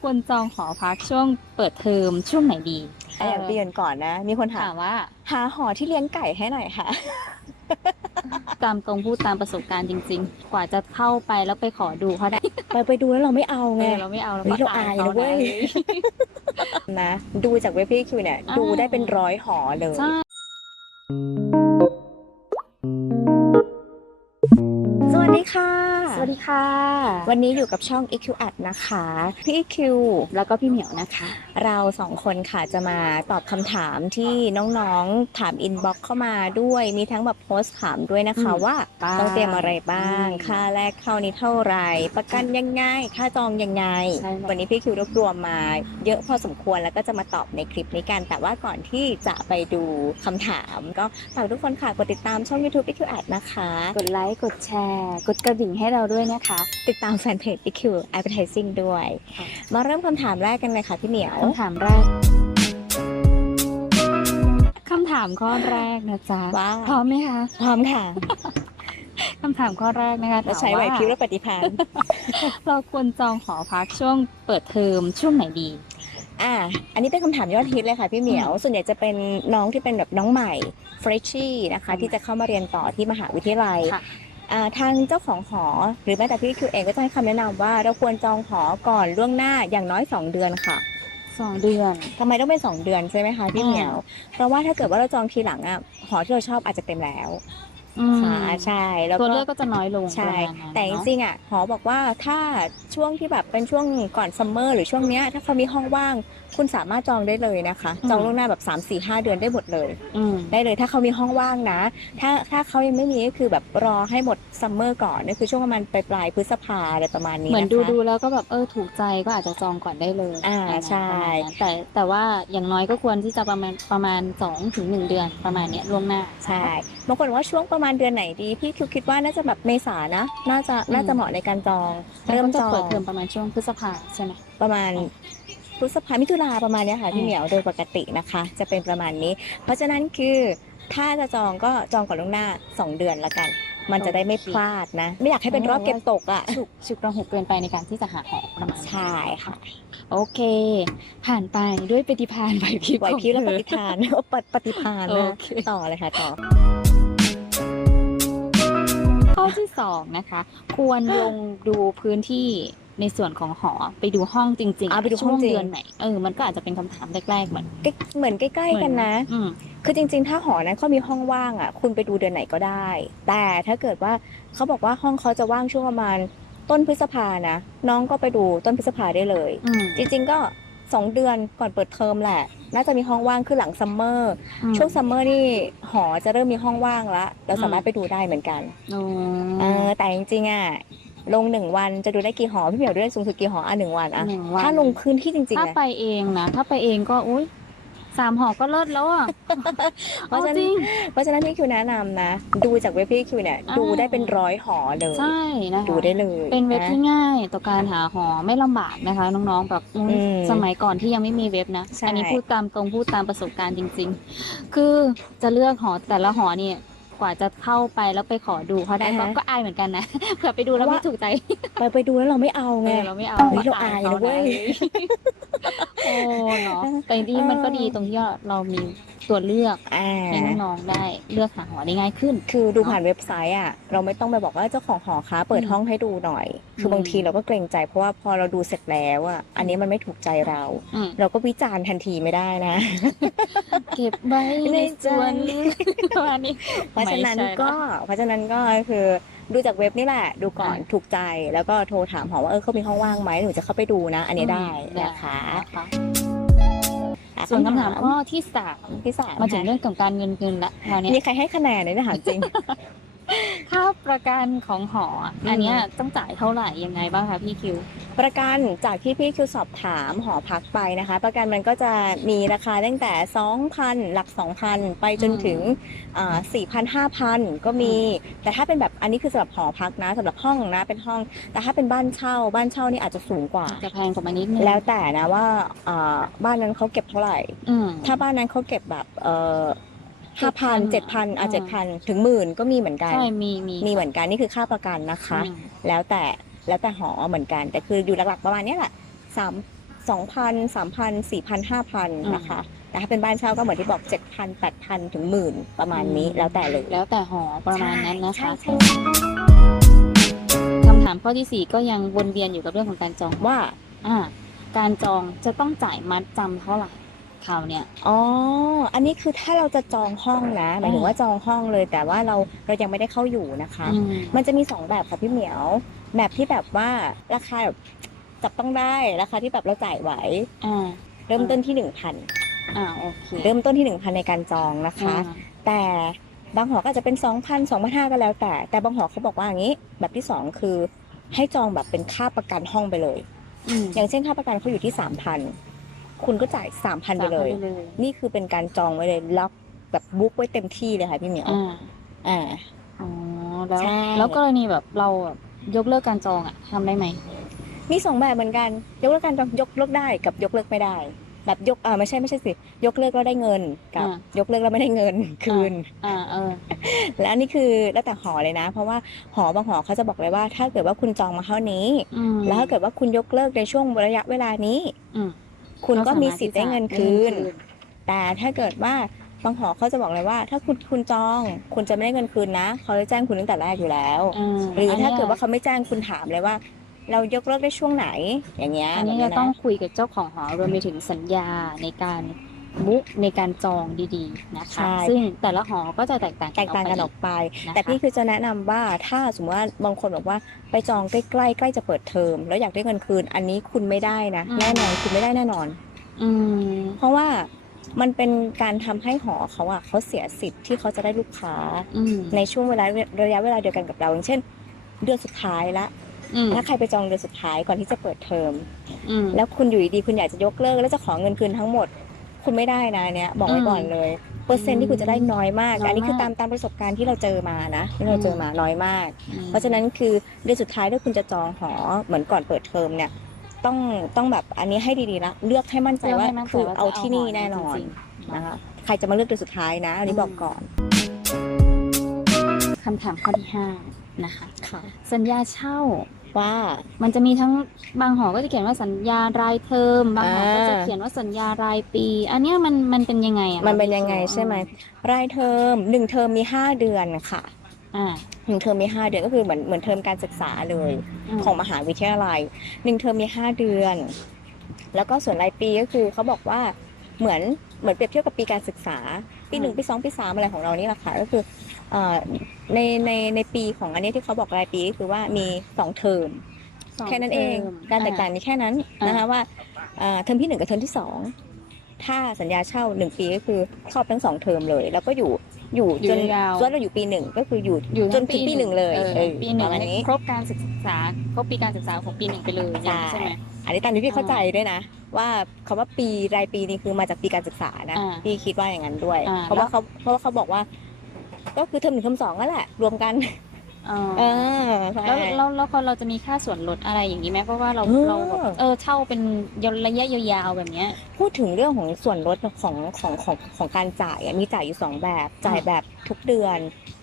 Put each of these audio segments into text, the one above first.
ควรจองหอพักช่วงเปิดเทอมช่วงไหนดีอะอย่างปีก่อนๆนะ มีคนถาถามมว่า หาหอที่เลี้ยงไก่ให้หน่อยค่ะ ตามตรงพูดตามประสบการณ์จริง ๆ กว่าจะเข้าไปแล้วไปขอดูเขาได้ไปไปดูแล้วเราไม่เอาเอไงอเราไม่เอาเราเฮ้ยก็เราอายนะเว้ย นะ ดูจากเว็บพี่คิวเนี่ยอ่าดูได้เป็นร้อยหอเลย ใช่ วัสดีค่ะ วันนี้อยู่กับช่อง EQ อัดนะคะ พี่ EQ แล้วก็พี่เหมียวนะคะ เราสองคนค่ะจะมาตอบคำถามที่น้องๆถามอินบ็อกเข้ามาด้วย มีทั้งแบบโพสต์ถามด้วยนะคะอืมว่าบ้างต้องเตรียมอะไรบ้างอืมค่าแรกเข้านี้เท่าไหร่ ประกันยังไง ค่าจองยังไงใช่แล้ววันนี้พี่คิวรวบรวมมา เยอะพอสมควรแล้วก็จะมาตอบในคลิปนี้กัน แต่ว่าก่อนที่จะไปดูคำถาม ก็ฝากทุกคนค่ะกดติดตามช่อง YouTube EQ อัดนะคะ กดไลค์ กดแชร์ กดกระดิ่งให้เราด้วยนะคะ ติดตามแฟนเพจ EQ Advertising ด้วยค่ะมาเริ่มคำถามแรกกันเลยค่ะพี่เหมียวคำถามแรกคำถามข้อแรกนะจ๊ะว่าพร้อมไหมคะพร้อมค่ะคำถามข้อแรกนะคะเราใช้ถามไหวว่าพริบและปฏิภาณเราควรจองหอพักช่วงเปิดเทอมช่วงไหนดีอ่าอันนี้เป็นคำถามยอดฮิตเลยค่ะพี่เหมียว ส่วนใหญ่จะเป็นน้องที่เป็นแบบน้องใหม่เฟรชชี่นะคะอืมที่จะเข้ามาเรียนต่อที่มหาวิทยาลัยค่ะอ่า ทางเจ้าของหอ หรือแม้แต่พี่คิวเองก็จะให้คำแนะนำว่าเราควรจองหอก่อนล่วงหน้าอย่างน้อย 2 เดือนค่ะสองเดือน ทำไมต้องเป็น 2 เดือนใช่ไหมคะพี่อืมเหมียว เพราะว่าถ้าเกิดว่าเราจองทีหลังอะหอที่เราชอบอาจจะเต็มแล้ว อืมค่ะใช่แล้วตัวก็ เลือกก็จะน้อยลงใช่ ประมาณนั้นแต่จเนอะริงๆอะหอบอกว่าถ้าช่วงที่แบบเป็นช่วงก่อนซัมเมอร์หรือช่วงเนี้ยถ้าเขามีห้องว่าง คุณสามารถจองได้เลยนะคะ จองล่วงหน้าแบบ3 4 5 เดือนได้หมดเลย อืม ได้เลยถ้าเขามีห้องว่างนะ ถ้าถ้าเขายังไม่มีก็คือแบบรอให้หมดซัมเมอร์ก่อนนี่คือช่วงประมาณปลายปลายๆพฤษภาอะไรประมาณนี้เหมือนนะคะดูดูแล้วก็แบบเออถูกใจก็อาจจะจองก่อนได้เลยอ่าประมณใช่ ประมาณนั้นแต่แต่ว่าอย่างน้อยก็ควรที่จะประมาณประมาณสองถึงหนึ่งเดือนประมาณเนี้ยล่วงหน้า ใช่บางคนบอกว่าช่วงประมาณเดือนไหนดี พี่คิวคิดว่าน่าจะแบบเมษานะ น่าจะน่าจะเหมาะในการจอง เริ่เริ่มมจะจองเปิดเทอมประมาณช่วงพฤษภาใช่ไหมประมาณพฤษภามิถุนาประมาณเนี้ยค่ะพี่อืมเหมียวโดยปกตินะคะ จะเป็นประมาณนี้ เพราะฉะนั้นคือถ้าจะจองก็จองก่อนล่วงหน้า 2 เดือนละกัน มันจะได้ไม่พลาดนะ ไม่อยากให้เป็นรอบเก็บตกอะฉุกฉุกระหุกเกินไปในการที่จะหาหอประมาณนั้นใช่ค่ะ โอเค ผ่านไปด้วยปฏิภาณไหวพริบไหวพริบและของปเธอฏิทานปฏิปฏิพานโอนะเคต่อเลยค่ะต่อ ข้อที่สองนะคะ ควรลงดูพื้นที่ในส่วนของหอไปดูห้องจริงอ่าไปดูห้ช่องวงจริง เดือนไหนเออมันก็อาจจะเป็นคำถามแรกๆเหมือนใกล้เหมือนใกล้ๆกันนะ อืม คือจริงๆ ถ้าหอนั้นเขามีห้องว่างอะ คุณไปดูเดือนไหนก็ได้ แต่ถ้าเกิดว่าเขาบอกว่าห้องเขาจะว่างช่วงประมาณต้นพฤษภานะ น้องก็ไปดูต้นพฤษภาได้เลย อืม จริงๆ ก็ 2เดือนก่อนเปิดเทอมแหละ น่าจะมีห้องว่างคือหลังซัมเมอร์อืม ช่วงซัมเมอร์นี่หอจะเริ่มมีห้องว่างละเราสามารถอืมไปดูได้เหมือนกันอ๋อเออแต่จริงๆอะลงหนึ่งวันจะดูได้กี่หอพี่เหมียวดูได้สูงสุดกี่หออะหนึ่งวันอะหนึ่งวันถ้าลงพื้นที่จริงถ้าๆไปนะเองนะ ถ้าไปเองก็อุ้ย สามหอก็เลิศแล้วอะเพราะฉะนั้นอจริงเพราะฉะนั้นพี่คิวแนะนำนะ ดูจากเว็บพี่คิวเนี่ยอ่าดูได้เป็นร้อยหอเลยใช่นะคะดูได้เลยเป็นเว็บะที่ง่ายต่อการหาหอไม่ลำบากนะคะ น้องๆแบบอุ๊ยอืมสมัยก่อนที่ยังไม่มีเว็บนะใช่อันี้พูดตามตรงพูดตามประสบการณ์จริง ๆ คือจะเลือกหอแต่ละหอเนี่ยกว่าจะเข้าไปแล้วไปขอดูเขาได้ก็ก็อายเหมือนกันนะเผื่อไปดูแล้วไม่ถูกใจ ไปไปดูแล้วเราไม่เอาเอไงอเราไม่เอาเฮ้ยเราอายนะเว้ย โอ้เนาะแต่จริงๆมันก็ดีตรงที่ว่าเรามีตัวเลือกอ่าให้น้องๆได้เลือกหาหอได้ง่ายขึ้น คือดูผ่านเว็บไซต์อะเราไม่ต้องไปบอกว่าเจ้าของหอคะเปิดอืมห้องให้ดูหน่อย คือมบางทีเราก็เกรงใจเพราะว่าพอเราดูเสร็จแล้วอะอันนี้มันไม่ถูกใจเราอืมเราก็วิจารณ์ทันทีไม่ได้นะ เก็บไว้ในส่วนประมาณนี้เพราะฉะนั้นไม่ใช่ก็เพราะฉะนั้นก็คือ ดูจากเว็บนี่แหละ ดูก่อนอะถูกใจแล้วก็โทรถามหอว่าเออเขามีห้องว่างไหมหนูจะเข้าไปดูนะ อันนี้ได้อืมนะคะนะคะอะส่วนคำถามข้อที่สามที่สามมาถึงค่ะเรื่องของการเงินเงินละคราวเนี้ยมีใครให้คะแนนในถามจริง ค่าประกันของหออะอืมอันเนี้ยต้องจ่ายเท่าไหร่ยังไงบ้างคะพี่คิว ประกันจากที่พี่คิวสอบถามหอพักไปนะคะ ประกันมันก็จะมีราคาตั้งแต่ 2,000 หลัก 2,000 ไปจนถึงอ่า4,000 5,000 ก็มี แต่ถ้าเป็นแบบอันนี้คือสำหรับหอพักนะสำหรับห้องนะเป็นห้อง แต่ถ้าเป็นบ้านเช่า บ้านเช่านี่อาจจะสูงกว่าจะแพงกว่ามานิดนึงแล้วแต่นะว่าอ่าบ้านนั้นเขาเก็บเท่าไหร่อืมถ้าบ้านนั้นเขาเก็บแบบเอ่อ ห้าพันเจ็ดพันอะอืเจ็ดมพันถึงหมื่นก็มีเหมือนกันใช่มีมีมีเหมือนกันนี่คือค่าประกันนะคะอืมแล้วแต่แล้วแต่หอเหมือนกัน แต่คืออยู่หลักๆประมาณเนี้ยแหละสาม2,000 3,000 4,000 5,000นะคะแต่ถ้าเป็นบ้านเช่าก็เหมือนที่บอก7,000 8,000ถึงหมื่นประมาณนี้อืมแล้วแต่เลยแล้วแต่หอประมาณนั้นนะใช่คะใช่ใช่คำถามข้อที่สี่ก็ยังวนเวียนอยู่กับเรื่องของการจองว่าอ่าการจองจะต้องจ่ายมัดจำเท่าไหร่ คราวเนี่ย อ๋อ อันนี้คือถ้าเราจะจองห้องนะ หมายถึงว่าจองห้องเลย แต่ว่าเราเรายังไม่ได้เข้าอยู่นะคะ อืม มันจะมีสองแบบค่ะพี่เหมียว แบบที่แบบว่าราคาแบบจับต้องได้ราคาที่แบบเราจ่ายไหว อ่าเริ่มต้นที่หนึ่งพันอ่าโอเคเริ่มต้นที่หนึ่งพันในการจองนะคะอ่าแต่บางหอก็อาจจะเป็นสองพันสองพันห้าก็แล้วแต่ แต่บางหอเขาบอกว่าอย่างนี้ แบบที่สองคือให้จองแบบเป็นค่าประกันห้องไปเลย อืมอย่างเช่นค่าประกันเขาอยู่ที่สามพัน คุณก็จ่ายสามพันไปเลยสามพันไปเลย นี่คือเป็นการจองไว้เลยล็อกแบบบุ๊กไว้เต็มที่เลยค่ะพี่เหมียวอ่าอ่าอ๋อแล้วใช่แล้วกรณีแบบเราแบบยกเลิกการจองอะทำได้ไหมมีสองแบบเหมือนกัน ยกเลิกการจองยกเลิกได้กับยกเลิกไม่ได้ แบบยกอ่าไม่ใช่ไม่ใช่สิยกเลิกแล้วได้เงินกับ ยกเลิกแล้วไม่ได้เงินคืนอ่าเออและอันนี้คือแล้วแต่หอเลยนะ เพราะว่าหอบางหอเขาจะบอกเลยว่า ถ้าเกิดว่าคุณจองมาเท่านี้อืมแล้วถ้าเกิดว่าคุณยกเลิกในช่วงระยะเวลานี้อืม คุณก็สาารถมีสิทธิ์ได้เงินที่จะคืนได้เงิแต่ถ้าเกิดว่าบางหอเขาจะบอกเลยว่า ถ้าคุณคุณจอง คุณจะไม่ได้เงินคืนนะเขาจะแจ้งคุณตั้งแต่แรกอยู่แล้วอืมหรือถ้านี้ยเกิดว่าเขาไม่แจ้งคุณถามเลยว่า เรายกเลิกได้ช่วงไหนอย่างเงี้ยอันนี้แบบจะนะต้องคุยกับเจ้าของหอรวมไปถึงสัญญาในการ บุ๊กในการจองดีๆนะคะ ซึ่งแต่ละหอก็จะแตกต่างแตกต่างกันออกไปนะคะแต่พี่คือจะแนะนำว่าถ้าสมมติว่าบางคนบอกว่าไปจองใกล้ๆใกล้จะเปิดเทอม แล้วอยากได้เงินคืน อันนี้คุณไม่ได้นะแน่นอนคุณไม่ได้แน่นอน อืมเพราะว่ามันเป็นการทำให้หอเขาอะเขาเสียสิทธิ์ที่เขาจะได้ลูกค้าอืมในช่วงเวลาระยะเวลาเดียวกันกับเราอย่างเช่น เดือนสุดท้ายละอืมถ้าใครไปจองเดือนสุดท้ายก่อนที่จะเปิดเทอมอืมแล้วคุณอยู่ดีๆคุณอยากจะยกเลิกแล้วจะขอเงินคืนทั้งหมด คุณไม่ได้นะเนี่ยบอกไว้ก่อนเลยเปอร์เซ็นต์ที่คุณจะได้น้อยมากน้อยมาก อันนี้คือตามตามประสบการณ์ที่เราเจอมานะที่เราเจอมาน้อยมากอืมเพราะฉะนั้นคือเดือนสุดท้ายถ้าคุณจะจองหอเหมือนก่อนเปิดเทอมเนี่ยต้องต้องแบบอันนี้ให้ดีๆนะเลือกให้มั่นใจว่าเลือกให้มั่นใจคือว่าจะเอาที่นี่เอาหอแน่นอนจริงๆนะคะใครจะมาเลือกเดือนสุดท้ายนะอันนี้อืมบอกก่อนคำถามข้อที่ห้านะคะค่ะสัญญาเช่า ว่ามันจะมีทั้งบางหอก็จะเขียนว่าสัญญารายเทอมบางหอก็จะอ่าเขียนว่าสัญญารายปี อันเนี้ยมันมันเป็นยังไงอะมันเป็นยังไงใช่ไหมรายเทอมหนึ่งเทอมมีห้าเดือนค่ะอ่าหนึ่งเทอมมีห้าเดือนก็คือเหมือนเหมือนเทอมการศึกษาเลยมของมหาวิทยาลัยหนึ่งเทอมมีห้าเดือน แล้วก็ส่วนรายปีก็คือเขาบอกว่าเหมือนเหมือนเปรียบเทียบกับปีการศึกษา ปีหนึ่งปีสองปีสามอะไรของเรานี่แหละค่ะก็คือเอ่อในในในปีของอันนี้ที่เขาบอกรายปีก็คือว่ามีสองเทอมสแค่นั้นเองทมการแตกต่างมีแค่นั้นอ่านนะคะว่าเอ่อเทอมที่หนึ่งกับเทอมที่สองถ้าสัญญาเช่าหนึ่งปีก็คือครอบทั้งสองเทอมเลย แล้วก็อยู่ อยู่อยู่จนยาวส่วนเราอยู่ปีหนึ่งก็คืออยู่อยู่จนถึงปีหนึ่งเลยออเออปีหนึ่ปงระมาณนี้ครบการศึกษาครบปีการศึกษาของปีหนึ่งไปเลยอย่างนี้ใช่ใช่ไหมอันนี้ตามที่พี่อ่าเข้าใจด้วยนะ ว่าคำว่าปีรายปีนี่คือมาจากปีการศึกษานะอ่าพี่คิดว่าอย่างนั้นด้วยอ่าเพราะว่าเขาเพราะว่าเขาบอกว่า ก็คือเทอมหนึ่งเทอมสองนั่นแหละรวมกัน อ๋อเออใช่ แล้วแล้วแล้วพอเราจะมีค่าส่วนลดอะไรอย่างนี้ไหมเพราะว่าเราเออ เราแบบเออเช่าเป็นระยะยาวๆแบบเนี้ย พูดถึงเรื่องของส่วนลดของของของของการจ่ายอะมีจ่ายอยู่สองแบบจ่ายแบบทุกเดือน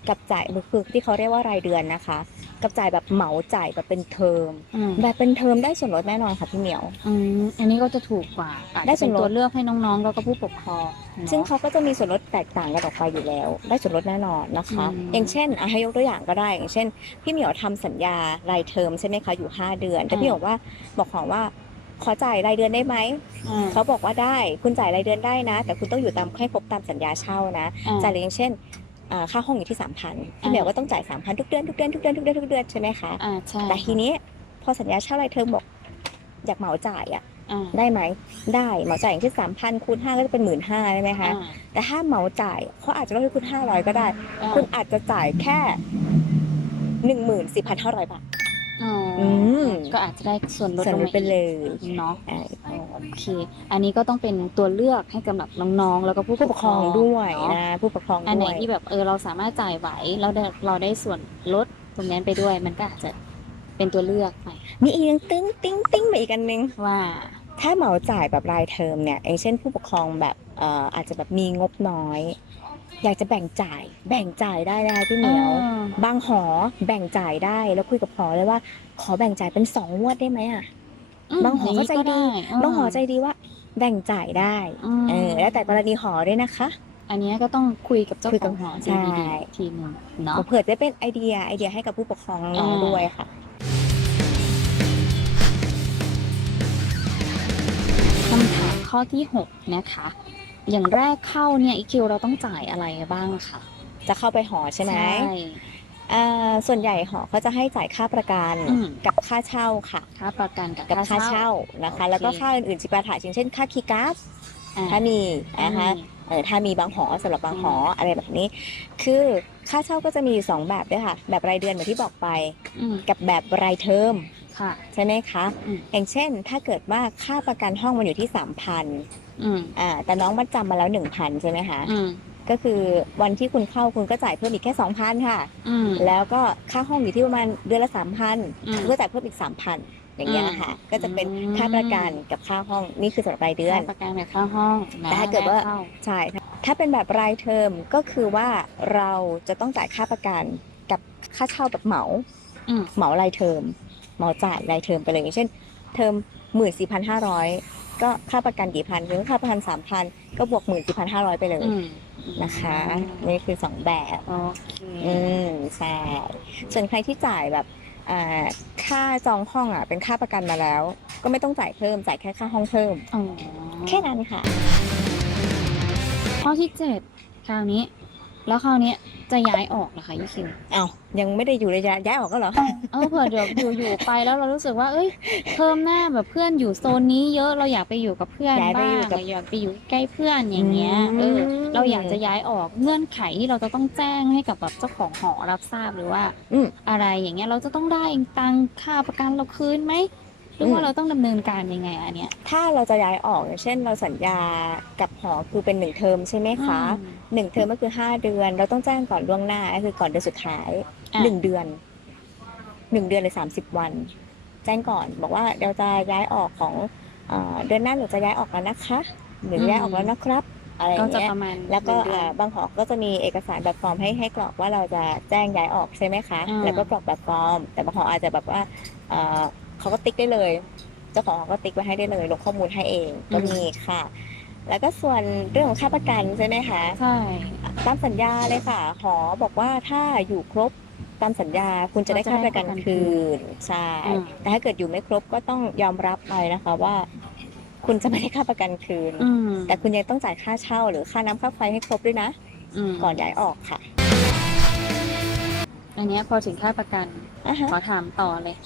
กับจ่ายคือที่เขาเรียกว่ารายเดือนนะคะ กับจ่ายแบบเหมาจ่ายแบบเป็นเทอม อืมแบบเป็นเทอมได้ส่วนลดแน่นอนค่ะพี่เหมียว อืมอันนี้ก็จะถูกกว่าอาจได้จะส่เป็วนนลด ตัวเลือกให้น้องๆแล้วก็ผู้ปกครองเนอะ ซึ่งเขาก็จะมีส่วนลดแตกต่างกันออกไปอยู่แล้ว ได้ส่วนลดแน่นอนนะคะ อืม อย่างเช่นอะให้ยกตัวอย่างก็ได้ อย่างเช่น พี่เหมียวทำสัญญารายเทอมใช่ไหมคะอยู่ 5 เดือน แต่พี่บอกว่าบอกของว่าขอจ่ายรายเดือนได้ไหม อืมเขาบอกว่าได้ คุณจ่ายรายเดือนได้นะ แต่คุณต้องอยู่ตามให้ครบตามสัญญาเช่านะอ่าจ่ายเลยอย่างเช่นอ่า ค่าห้องอยู่ที่3,000พี่เหมียวก็ต้องจ่าย3,000ทุกเดือนทุกเดือนทุกเดือนทุกเดือนทุกเดือนใช่ไหมคะอ่าใช่แต่ทีนี้พอสัญญาเช่ารายเทอมบอกอยากเหมาจ่ายอะอ่าได้ไหมได้เหมาจ่ายอย่างเช่น3,000คูณ5ก็จะเป็นหมื่นห้าใช่ไหมคะอ่าแต่ถ้าเหมาจ่ายเขาอาจจะลดให้คุณ500ก็ได้อ่าคุณอาจจะจ่ายแค่14,500บาท อ๋ออม ก็อาจจะได้ส่วนลดส่วนลงลดมาไปเลอีกยเนาะอ่าโอเค อันนี้ก็ต้องเป็นตัวเลือกให้กับแบบน้องๆ แล้วก็ผู้ผู้ปกครองด้วยเนาะนะผู้ปกครองอันไหนด้วยที่แบบเออเราสามารถจ่ายไหวเราได้เราได้ส่วนลดตรงนั้นไปด้วย มันก็อาจจะเป็นตัวเลือกไปมีอีกหนึ่งติ้งติ้งติ้งมาอีกอันหนึง ว่าถ้าเหมาจ่ายแบบรายเทอมเนี่ยอย่างเช่นผู้ปกครองแบบเอ่ออาจจะแบบมีงบน้อย อยากจะแบ่งจ่าย แบ่งจ่ายได้นะคะพี่เหมียวอ่าบางหอแบ่งจ่ายได้แล้วคุยกับหอเลยว่า ขอแบ่งจ่ายเป็นสองงวดได้ไหมอะมบางหอก็ใจดีย่นี้บางหอใจดีว่า แบ่งจ่ายได้มเออแล้วแต่กรณีหอด้วยนะคะ อันเนี้ยก็ต้องคุยกับเจ้าคุยขกัอบงหอใช่ดีๆทีนึงเนาะเผื่อจะเป็นไอเดียไอเดียให้กับผู้ปกครองน้องอ่าๆด้วยค่ะคำถามข้อที่ 6 นะคะ อย่างแรกเข้าเนี่ยอีคิวเราต้องจ่ายอะไรบ้างคะจะเข้าไปหอใช่ไหมอ่าส่วนใหญ่หอเขาจะให้จ่ายค่าประกันอืมกับค่าเช่าค่ะ ค่าประกันกับกับค่าค่าเช่านะคะโอเคแล้วก็ค่าอื่นๆจิปาถะอย่างเช่น ค่าคีย์การ์ดอ่าถ้ามีนะคะอืมเออถ้ามีบางหอสำหรับบางหออืมอะไรแบบนี้ คือค่าเช่าก็จะมีอยู่สองแบบด้วยค่ะ แบบรายเดือนเหมือนที่บอกไปอืมกับแบบรายเทอม ค่ะ ใช่ไหมคะ อืม อย่างเช่น ถ้าเกิดว่าค่าประกันห้องมันอยู่ที่3,000อืม อ่าแต่น้องมัดจำมาแล้ว1,000ใช่ไหมคะ อืม ก็คือวันที่คุณเข้าคุณก็จ่ายเพิ่มอีกแค่2,000ค่ะ อืม แล้วก็ค่าห้องอยู่ที่ประมาณเดือนละ3,000อืมคุณก็จ่ายเพิ่มอีก3,000อย่างเงี้ยค่ะ ก็จะเป็นอืม ค่าประกันกับค่าห้องนี่คือสำหรับรายเดือน ค่าประกันกับค่าห้องนะแต่ถ้าเกิดว่าแรเข้ใช่ค่ะถ้าเป็นแบบรายเทอมก็คือว่าเราจะต้องจ่ายค่าประกันกับค่าเช่าแบบเหมาอืมเหมารายเทอมเหมาจ่ายรายเทอมไปเลยอย่างเช่น เทอมหมื่นสี่พันห้าร้อยก็ค่าประกันกี่พันคือค่าประกันสามพันก็บวกหมื่นสี่พันห้าร้อยไปเลยอืมนะคะนี่คือสองแบบโอเคอืมใช่ส่วนใครที่จ่ายแบบอ่าค่าจองห้องอะเป็นค่าประกันมาแล้ว ก็ไม่ต้องจ่ายเพิ่มจ่ายแค่ค่าห้องเพิ่มอ๋อแค่นั้นค่ะ ข้อที่เจ็ดคราวนี้ แล้วคราวนี้จะย้ายออกเหรอคะยี่คิวเอายังไม่ได้อยู่ระยะย้ายออกก็เหรอ เออเผื่อเดี๋ยวอยู่อยู่ไปแล้วเรารู้สึกว่า เอ้ยเทอมหน้าแบบเพื่อนอยู่โซนนี้เยอะเราอยากไปอยู่กับเพื่อนย้ายไปบ้าอยู่งกับอยากไปอยู่ใกล้เพื่อนอย่างเงี้ยอืมเออเราอยากจะย้ายออกเงื่อนไขที่เราจะต้องแจ้งให้กับแบบเจ้าของหอรับทราบหรือว่าอืม อะไรอย่างเงี้ยเราจะต้องได้ตังค่าประกันเราคืนไหม หรืออืว่ามเราต้องดำเนินการยังไงอันเนี้ย ถ้าเราจะย้ายออกอย่างเช่น เราสัญญากับหอคือเป็นหนึ่งเทอมใช่ไหมคะอืมหนึ่งเทอมก็คือห้าเดือน เราต้องแจ้งก่อนล่วงหน้าก็คือก่อนเดือนสุดท้ายอะหนึ่งเดือนหนึ่งเดือนเลยสามสิบวัน แจ้งก่อนบอกว่าเราจะย้ายออกของเอ่อเดือนหน้าหนูจะย้ายออกแล้วนะคะหรือย้ายออกแล้วนะครับอะไรอก็ย่างจะเงี้ยประมาณแล้วก็หนึ่งเดือนอ่าบางหอก็จะมีเอกสารแบบฟอร์มให้ให้กรอกว่าเราจะแจ้งย้ายออกใช่ไหมคะอ่าแล้วก็กรอกแบบฟอร์ม แต่บางหออาจจะแบบว่า เอ่อเขาก็ติ๊กได้เลย เจ้าของหอก็ติ๊กไว้ให้ได้เลยลงข้อมูลให้เองก็มีค่ะ แล้วก็ส่วนเรื่องของค่าประกันใช่ไหมคะใช่ตามสัญญาเลยค่ะ หอบอกว่าถ้าอยู่ครบตามสัญญาคุณจะได้ค่าประกันคืนใช่อืมแต่ถ้าเกิดอยู่ไม่ครบก็ต้องยอมรับไปนะคะว่า คุณจะไม่ได้ค่าประกันคืนอืมแต่คุณยังต้องจ่ายค่าเช่า หรือค่าน้ำค่าไฟให้ครบด้วยนะมก่อนย้ายออกค่ะ อันเนี้ยพอถึงค่าประกันอ่าฮะขอถามต่อเลย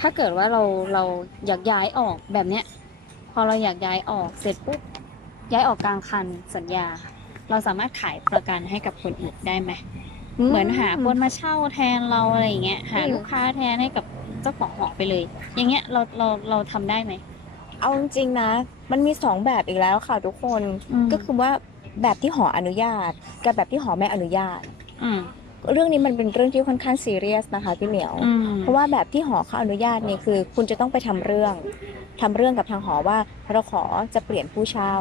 ถ้าเกิดว่าเราเราอยากย้ายออกแบบเนี้ย พอเราอยากย้ายออกเสร็จปุ๊บย้ายออกกลางคันสัญญา เราสามารถขายประกันให้กับคนอื่นได้ไหมเหมือนหาคนมาเช่าแทนเราอะไรอย่างเงี้ยหาอืมลูกค้าแทนให้กับเจ้าของหอไปเลย อย่างเงี้ยเราเราเราทำได้ไหมเอาจริงๆนะ มันมีสองแบบอีกแล้วค่ะทุกคนอืมก็คือว่าแบบที่หออนุญาต กับแบบที่หอไม่อนุญาตอืม เรื่องนี้มันเป็นเรื่องที่ค่อนข้างซีเรียสนะคะพี่เหมียวอืมเพราะว่าแบบที่หอเขาอนุญาตเนี่ยคือ คุณจะต้องไปทำเรื่องทำเรื่องกับทางหอว่าเราขอจะเปลี่ยนผู้เช่า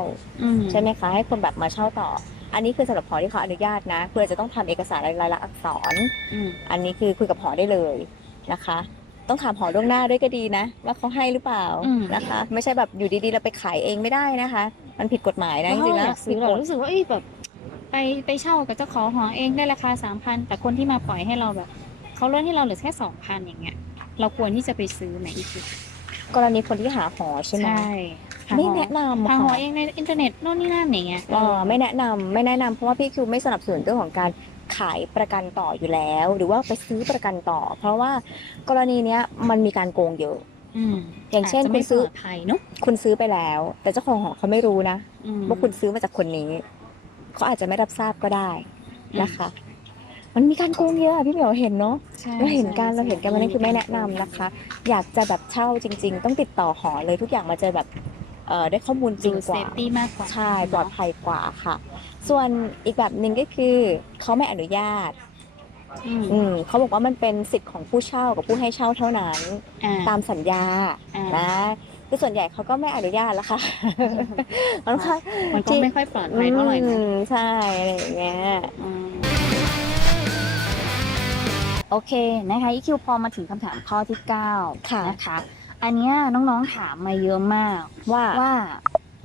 อืมใช่ไหมคะให้คนแบบมาเช่าต่อ อันนี้คือสำหรับหอที่เขาอนุญาตนะคุณอาจจะต้องทำเอกสารลายลักษณ์อักษรอืมอันนี้คือคุยกับหอได้เลยนะคะ ต้องถามหอล่วงหน้าด้วยก็ดีนะ ว่าเขาให้หรือเปล่าอืมนะคะ ไม่ใช่แบบอยู่ดีๆเราไปขายเองไม่ได้นะคะ มันผิดกฎหมายนะจแล้วริงๆเราแล้อวยากซื้อผิดเรากฎรู้สึกว่าเอ้ยแบบ ไปไปเช่ากับเจ้าของหอเองได้ราคาสามพันแต่คนที่มาปล่อยให้เราแบบเขาลดให้เราเหลือแค่สองพันอย่างเงี้ย เราควรที่จะไปซื้อไหมอีกทีกรณีคนที่หาหอใช่ไหมหาไม่หอแนะนำหาหอค่ะเองในอินเทอร์เน็ตโน่นนี่นั่นอย่างเงี้ยเออไม่แนะนำไม่แนะนำเพราะว่าพี่คิวไม่สนับสนุนเรื่องของการขายประกันต่ออยู่แล้ว หรือว่าไปซื้อประกันต่อ เพราะว่ากรณีเนี้ยมันมีการโกงเยอะอืมอย่างเช่นจจะคุไม่ณซื้อปลดภัยเนาะคุณซื้อไปแล้ว แต่เจ้าของหอเขาไม่รู้นะอืมว่าคุณซื้อมาจากคนนี้ เขาอาจจะไม่รับทราบก็ได้นะคะ มันมีการโกงเยอะอะพี่เหมียวเห็นเนาะใช่เราเห็นกันใช่เราเห็นกันวันนี้คือไม่แนะนำนะคะ อยากจะแบบเช่าจริง ๆ ต้องติดต่อหอเลยทุกอย่างมาเจอแบบเอ่อได้ข้อมูลจริดูงกเซว่าฟตี้มากกว่า ใช่ปลอดภัยกว่าค่ะ ส่วนอีกแบบหนึ่งก็คือเขาไม่อนุญาตอืมอืมเขาบอกว่ามันเป็นสิทธิ์ของผู้เช่ากับผู้ให้เช่าเท่านั้นอ่าตามสัญญาอ่านะ คือส่วนใหญ่เขาก็ไม่อนุญาตแล้วค่ะมันก็มันก็ไม่ค่อยปลอดภัยเท่าไหร่อืนะมใช่อะไรอย่างเงี้ยอืมโอเคนะคะอีคิวพอมาถึงคำถามข้อที่9ค่ะนะคะอันเนี้ยน้องๆถามมาเยอะมากว่าว่า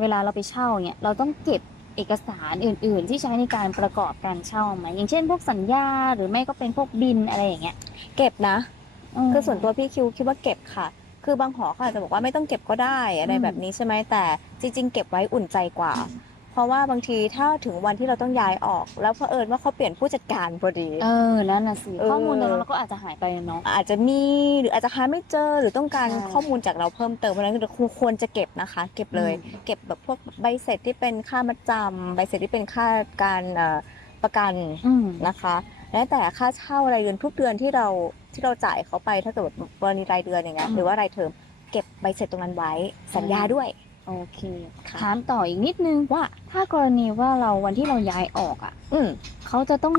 เวลาเราไปเช่าเนี่ยเราต้องเก็บเอกสารอื่น ๆ ที่ใช้ในการประกอบการเช่าไหมอย่างเช่น พวกสัญญาหรือไม่ก็เป็นพวกบินอะไรอย่างเงี้ย เก็บนะมคือส่วนตัวพี่คิวคิดว่าเก็บค่ะ คือบางหอเขาอาจจะบอกว่าไม่ต้องเก็บก็ได้อะไรอืมแบบนี้ใช่ไหมแต่จริง ๆ เก็บไว้อุ่นใจกว่า เพราะว่าบางทีถ้าถึงวันที่เราต้องย้ายออก แล้วเผอิญว่าเขาเปลี่ยนผู้จัดการพอดี เออนั่นน่ะสิเออ ข้อมูลตรงนั้นเราก็อาจจะหายไปเนาะ อาจจะมีหรืออาจจะหาไม่เจอหรือต้องการใช่ข้อมูลจากเราเพิ่มเติมเพราะฉะนั้นคือควรจะเก็บนะคะ เก็บเลย อืม เก็บแบบพวกใบเสร็จที่เป็นค่ามัดจำใบเสร็จที่เป็นค่าการเอ่อประกันอืม นะคะ และแต่ค่าเช่ารายเดือนทุกเดือนที่เราที่เราจ่ายเขาไปถ้าเกิดกรณีรายเดือนอย่างเงี้ยอืมหรือว่ารายเทอมเก็บใบเสร็จตรงนั้นไว้สัญญาอืมด้วย โอเคค่ะถามต่ออีกนิดนึงว่า ถ้ากรณีว่าเราวันที่เราย้ายออกอะอืมเขาจะต้อง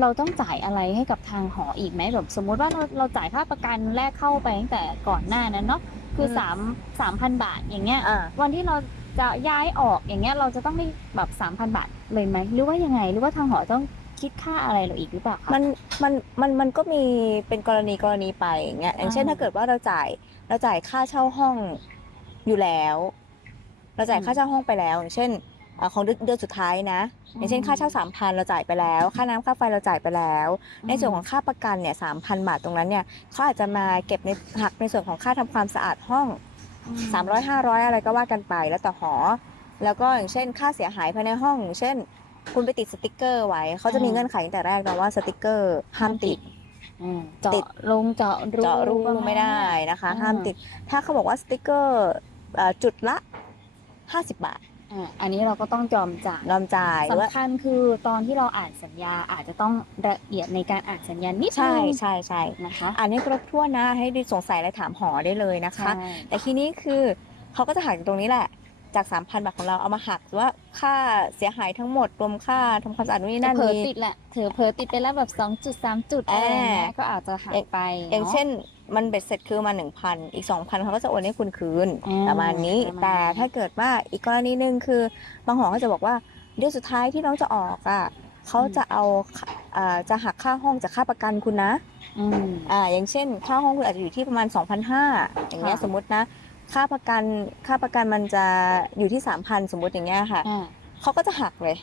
เราต้องจ่ายอะไรให้กับทางหออีกไหมแบบสมมุติว่าเราเราจ่ายค่าประกันแรกเข้าไปตั้งแต่ก่อนหน้านั้นเนาะคือสามสามพันบาทอย่างเงี้ยอ่าวันที่เราจะย้ายออกอย่างเงี้ยเราจะต้องได้แบบสามพันบาทเลยไหมหรือว่ายังไง หรือว่าทางหอต้อง คิดค่าอะไรเราอีกหรือเปล่าคะ มันมันมันมันก็มีเป็นกรณีกรณีไปอย่างเงี้ยอย่างเช่นอ่าถ้าเกิดว่าเราจ่ายเราจ่ายค่าเช่าห้องอยู่แล้ว เราจ่ายอืมค่าเช่าห้องไปแล้ว อย่างเช่นเอ่อของเดือนเดือนสุดท้ายนะ อย่างเช่นค่าเช่าสามพันเราจ่ายไปแล้ว ค่าน้ำค่าไฟเราจ่ายไปแล้ว ในส่วนของค่าประกันเนี่ยสามพันบาทตรงนั้นเนี่ยเขาอาจจะมาเก็บในหักในส่วนของค่าทำความสะอาดห้องสามร้อยห้าร้อยอะไรก็ว่ากันไปแล้วแต่หอ แล้วก็อย่างเช่นค่าเสียหายภายในห้องอย่างเช่น คุณไปติดสติกเกอร์ไว้ เขาจะมีเงื่อนไขตั้งแต่แรกนะว่าสติกเกอร์ห้ามติดอืมเจาะติด ลงเจาะรูเจาะรูประาณไม่ได้นะคะอ่าห้ามติด ถ้าเขาบอกว่าสติกเกอร์เอ่อจุดละ50บาทอ่าอันนี้เราก็ต้องยอมจ่ายยอมจ่ายหรือว่าสำคัญคือตอนที่เราอ่านสัญญาอาจจะต้องละเอียดในการอ่านสัญญานิดนึงใช่ใช่ใช่นะคะอันนี้ครบถ้วนนะให้สงสัยและถามหอได้เลยนะคะใช่แต่ทีนี้คือเขาก็จะหักจากตรงนี้แหละ จาก 3,000 บาทของเราเอามาหักว่าค่าเสียหายทั้งหมดรวมค่าทำความสะอาดนู่นนี่นั่นเผลอมี ติดแหละเถอเผลอติดไปแล้วแบบ2จุด3จุดอะไรอย่างเงี้ยอ่าก็อาจจะหายไปอย่างะเช่นมันเบ็ดเสร็จคือมา1,000 อีก 2,000เขาก็จะโอนให้คุณคืนอ่าประมาณนี้ประมาณแต่นี้ถ้าเกิดว่าอีกกรณีหนึ่งคือบางหอก็จะบอกว่าเดือนสุดท้ายที่น้องจะออกอะเขาจะเอาค่าอ่าจะหักค่าห้องจากค่าประกันคุณนะอืมอ่าอย่างเช่น ค่าห้องคุณอาจจะอยู่ที่ประมาณ2,500อย่างเงี้ยค่ะสมมตินะ ค่าประกันค่าประกันมันจะอยู่ที่3,000สมมติอย่างเงี้ยค่ะอ่า เขาก็จะหักเลย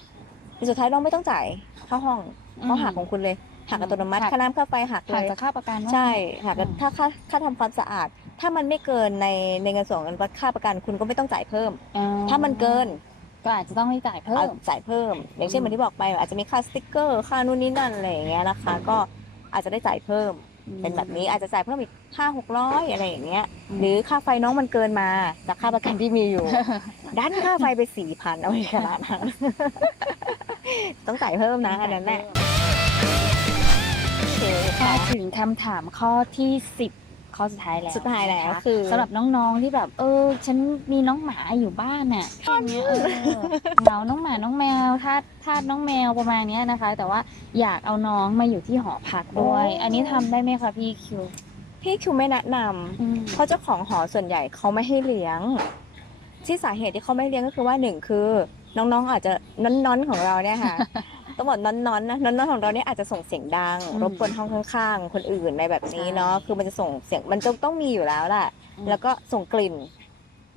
เดือนสุดท้ายน้องไม่ต้องจ่ายค่าห้องเขาหักของคุณเลย หักอัตโนมัติหัก ค่าน้ำค่าไฟหักเลหักย จากค่าประกันเนอะ ใช่ค่ะอืม ถ้าค่าค่าทำความสะอาด ถ้ามันไม่เกินในในเงินส่วนเงินค่าประกันคุณก็ไม่ต้องจ่ายเพิ่ม อ่ถ้ามันเกินก็อาจจะต้องได้จ่ายเพิ่เอาม จ่ายเพิ่ม อย่างเช่นเหมือนที่บอกไปอาจจะมีค่าสติ๊กเกอร์ ค่านู่นนี่นั่นอะไรอย่างเงี้ยนะคะ ก็อาจจะได้จ่ายเพิ่ม เป็นแบบนี้อาจจะจ่ายเพิ่มอีกห้าหกร้อยอะไรอย่างเงี้ย หรือค่าไฟน้องมันเกินมาจากค่าประกันที่มีอยู่ ดันค่าไฟไปสี่พันเอาไปขนาดนั้นต้องจ่ายเพิ่มนะอันนั้นแหละโอเคมาค่ะถึงคำถามข้อที่สิบ ข้อสุดท้ายแล้วสุดท้ายแล้วนะคะคือสำหรับน้องๆที่แบบ เออ ฉันมีน้องหมาอยู่บ้านน่ะอย่างเงี้ยเออเหงาน้องหมาน้องแมวทาสทาสน้องแมวประมาณเนี้ยนะคะ แต่ว่าอยากเอาน้องมาอยู่ที่หอพักด้วยอันนี้ทำได้ไหมคะพี่คิวพี่คิวไม่แนะนำอืมเพราะเจ้าของหอส่วนใหญ่เขาไม่ให้เลี้ยง ที่สาเหตุที่เขาไม่ให้เลี้ยงก็คือว่าหนึ่งคือ น้องๆอาจจะน้อนๆของเราเนี่ยค่ะ ต้องบอกน้อนๆนะน้อนๆของเราเนี่ยอาจจะส่งเสียงดัง รบกวนห้องข้างๆ คนอื่นในแบบนี้เนาะคือมันจะส่งเสียงมันจะต้องมีอยู่แล้วแหละแล้วก็ส่งกลิ่น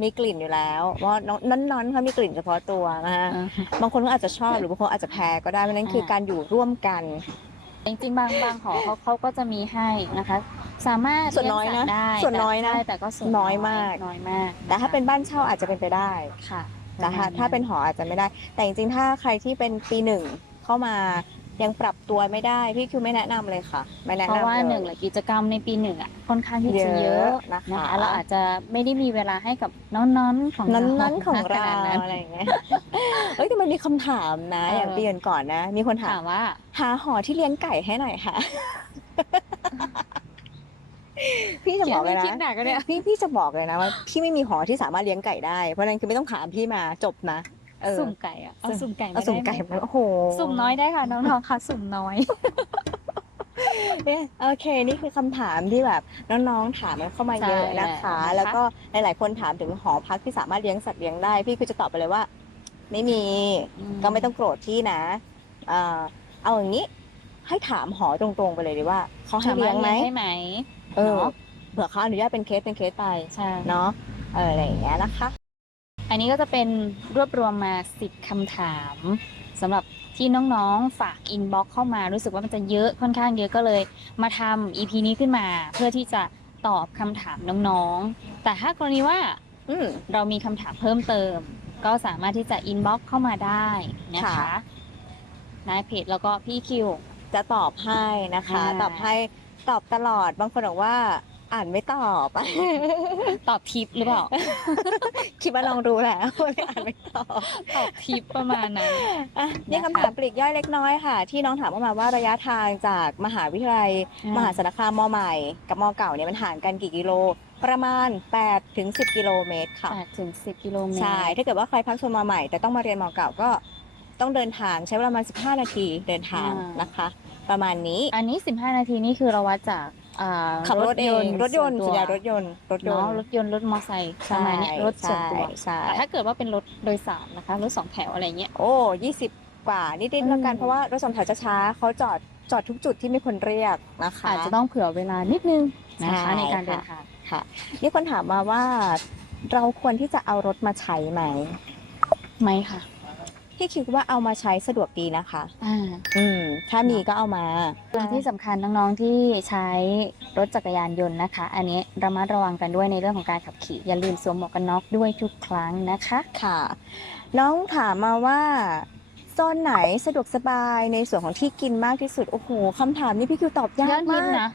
มีกลิ่นอยู่แล้วเพราะน้องน้อนๆเขามีกลิ่นเฉพาะตัวนะฮะอ่าบางคนก็อาจจะชอบหรือบางคนอาจจะแพ้ก็ได้เพราะฉะนั้นคือการอยู่ร่วมกันจริงๆบางบางหอเขาเขาก็จะมีให้นะคะ สามารถส่วนน้อยนะเลี้งสัตว์ได้ส่วนน้อยนะแต่ใช่แต่ก็ส่วนน้อยมากน้อยมาก แต่ถ้าเป็นบ้านเช่าอาจจะเป็นไปได้ค่ะแต่ถ้าถ้าเป็นหออาจจะไม่ได้ แต่จริงๆ ถ้าใครที่เป็นปีหนึ่ง เข้ามายังปรับตัวไม่ได้ พี่คิวไม่แนะนำเลยค่ะ ไม่แนะเพนำราะว่าเลยหนึ่งแหละกิจกรรมในปีหนึ่งอะค่อนข้างที่จะเยเยอะอะนะคะนะคะเราอาจจะไม่ได้มีเวลาให้กับน้อนๆของนั้นเรานั้นของขเรานาดนั้นอะไรอย่างเงี้ยเอ้ยแต่มันมีคำถามนะเออออย่างปีก่อนๆนะ มีคนถาถามมว่า หาหอที่เลี้ยงไก่ให้หน่อยค่ะพี่จะบอกเลยคิดหนันะกก็เนี่ยพี่พี่จะบอกเลยนะว่าพี่ไม่มีหอที่สามารถเลี้ยงไก่ได้เพราะฉะนั้นคือไม่ต้องถามพี่มาจบนะเออ สุ่มไก่อะเอาสุ่มไก่เอาสุ่มไก่ด้หมาโอ้โหสุ่มน้อยได้ค่ะน้องๆค่ะ สุ่มน้อยเนี่ยโอเคนี่คือคำถามที่แบบน้องๆถามกันเข้ามาเยอะนะคะใช่นะคะ แล้วก็หลายๆคนถามถึงหอพักที่สามารถเลี้ยงสัตว์เลี้ยงได้ พี่คือจะตอบไปเลยว่า ไม่มีก็ไม่ต้องโกรธพี่นะเอ่อเอาอย่างนี้ให้ถามหอตรงๆไปเลยดีว่าเขาให้สามารเลี้ถยงไหมเลี้ยงได้ไหมเออเนาะเผื่อเขาอนุญาตเป็นเคสเป็นเคสไปใช่เนาะเอออะไรอย่างเงี้ยนะคะ อันนี้ก็จะเป็นรวบรวมมา 10คำถามสำหรับที่น้องๆฝากอินบ็อกเข้ามารู้สึกว่ามันจะเยอะค่อนข้างเยอะก็เลย มาทำ EP นี้ขึ้นมา เพื่อที่จะตอบคำถามน้องๆ แต่ถ้ากรณีว่าอืมเรามีคำถามเพิ่มเติม ก็สามารถที่จะอินบ็อกเข้ามาได้นะคะค่ะในเพจแล้วก็พี่คิวจะตอบให้นะคะอ่าตอบให้ตอบตลอดบางคนบอกว่า อ่านไม่ตอบตอบทิปหรือเปล่า คิดว่าลองดูแล้วอ่านไม่ตอบตอบทิปประมาณนั้นอะนี่นะคะคำถามปลีกย่อยเล็กน้อยค่ะ ที่น้องถามเข้ามาว่าระยะทางจากมหาวิทยาลัย มหาสารคามมใหม่ กับมเก่าเนี่ยมันห่างกันกี่กิโลประมาณ8ถึง10 กิโลเมตรค่ะแปดถึงสิบกิโลเมตร ใช่ ถ้าเกิดว่าใครพักชมมาใหม่ แต่ต้องมาเรียนมเก่าก็ต้องเดินทางใช้เวลาประมาณ 15 นาทีเดินทางนะคะ ประมาณนี้ อันนี้ 15 นาทีนี่คือเราวัดจาก อ่าขับรถเองรถยนต์ส่ส่ววนนใหญ่ตัวรถยนต์รถยนเนาะต์รถยนต์รถมอไซค์ประมาณเนี้ยรถส่วนตัวใช่แต่ใช่ถ้าเกิดว่าเป็นรถโดยสารนะคะรถสองแถวอะไรเงี้ยโอ้ยี่สิบกว่านิดๆแล้วกันอืมเพราะว่ารถสองแถวจะช้าเขาจอดจอดทุกจุดที่มีคนเรียกนะคะอาจจะต้องเผื่อเวลานิดนึงนะคะใช่ในการค่ะเดินทางค่ะนี่คนถามมาว่าเราควรที่จะเอารถมาใช้ไหมไหมค่ะ พี่คิดว่าเอามาใช้สะดวกดีนะคะ อ่า อืม ถ้ามีก็เอามาที่สำคัญน้องๆที่ใช้รถจักรยานยนต์นะคะ อันนี้ระมัดระวังกันด้วยในเรื่องของการขับขี่ อย่าลืมสวมหมวกกันน็อกด้วยทุกครั้งนะคะ ค่ะ น้องถามมาว่าโซนไหนสะดวกสบายในส่วนของที่กินมากที่สุด โอ้โหคำถามนี้พี่คิวตอบยายากดมายิ้มกนะ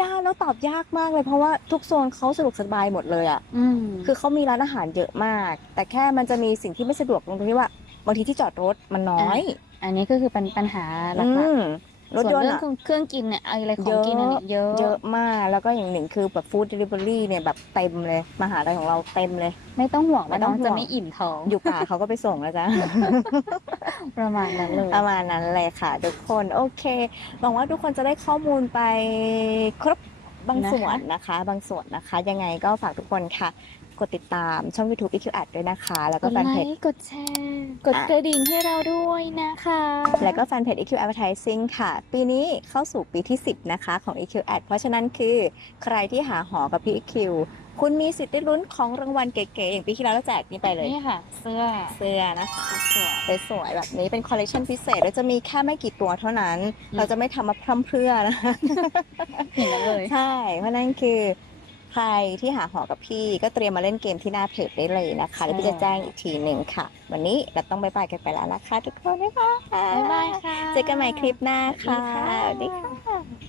ยากแล้วตอบยากมากเลยเพราะว่าทุกโซนเขาสะดวกสบายหมดเลยอะอืมคือเขามีร้านอาหารเยอะมาก แต่แค่มันจะมีสิ่งที่ไม่สะดวกตรงที่ว่า บางทีที่จอดรถมันน้อยอันนี้ก็คือเป็นปัญหาหลัอืกมๆรถยนต์ส่วนเรื่อะองเครื่องกินเนี่ยอะไรขเยองอะกินอันนี้เยอะเยอะมากแล้วก็อย่างหนึ่งคือแบบฟู้ดเดลิเวอรี่เนี่ยแบบเต็มเลยมหาลัยของเราเต็มเลย ไม่ต้องห่วงไม่ว่าต้น้อองงห่วงจะไม่อิ่มท้องอยู่ป่าเขาก็ไปส่งแล้วจ้ะประมาณนั้นเลยประมาณนั้นเลยค่ะ ทุกคนโอเคหวังว่าทุกคนจะได้ข้อมูลไปครบบางส่วนนะคะ บางส่วนนะคะ ยังไงก็ฝากทุกคนค่ะ กดติดตามช่อง YouTube EQ Ad ด้วยนะคะ แล้วกก็ดแฟนไลเพจค์กดแชร์ กดกระดิ่งให้เราด้วยนะคะ แล้วก็แฟนเพจ EQ Advertising ค่ะ ปีนี้เข้าสู่ปีที่ 10 นะคะของ EQ Ad เพราะฉะนั้นคือใครที่หาหอกับพี่ EQ คุณมีสิทธิ์ได้ลุ้นของรางวัลเก๋ๆอย่างปีที่แล้วเราแจกนี่ไปเลย นี่ค่ะ เสื้อเสื้อนะคะสวยสวยๆแบบนี้เป็นคอลเลคชันพิเศษแล้วจะมีแค่ไม่กี่ตัวเท่านั้นอืมเราจะไม่ทำมาพร่ำเพรื่อนะคะเห็นแล้วเลย ใช่ เพราะนั่นคือใค รที่หาหอกับพี่ก็เตรียมมาเล่นเกมที่หน้าเพจได้เลยนะคะแล้วพี่จะแจ้งอีกทีหนึ่งค่ะ วันนี้เราต้องบายบายกันไปแล้วนะคะ ทุกคนนะคะบ๊ายบายค่ะ เจอกันใหม่คลิปหน้าค่ะสวัสดีค่ะสวัสดีค่ะ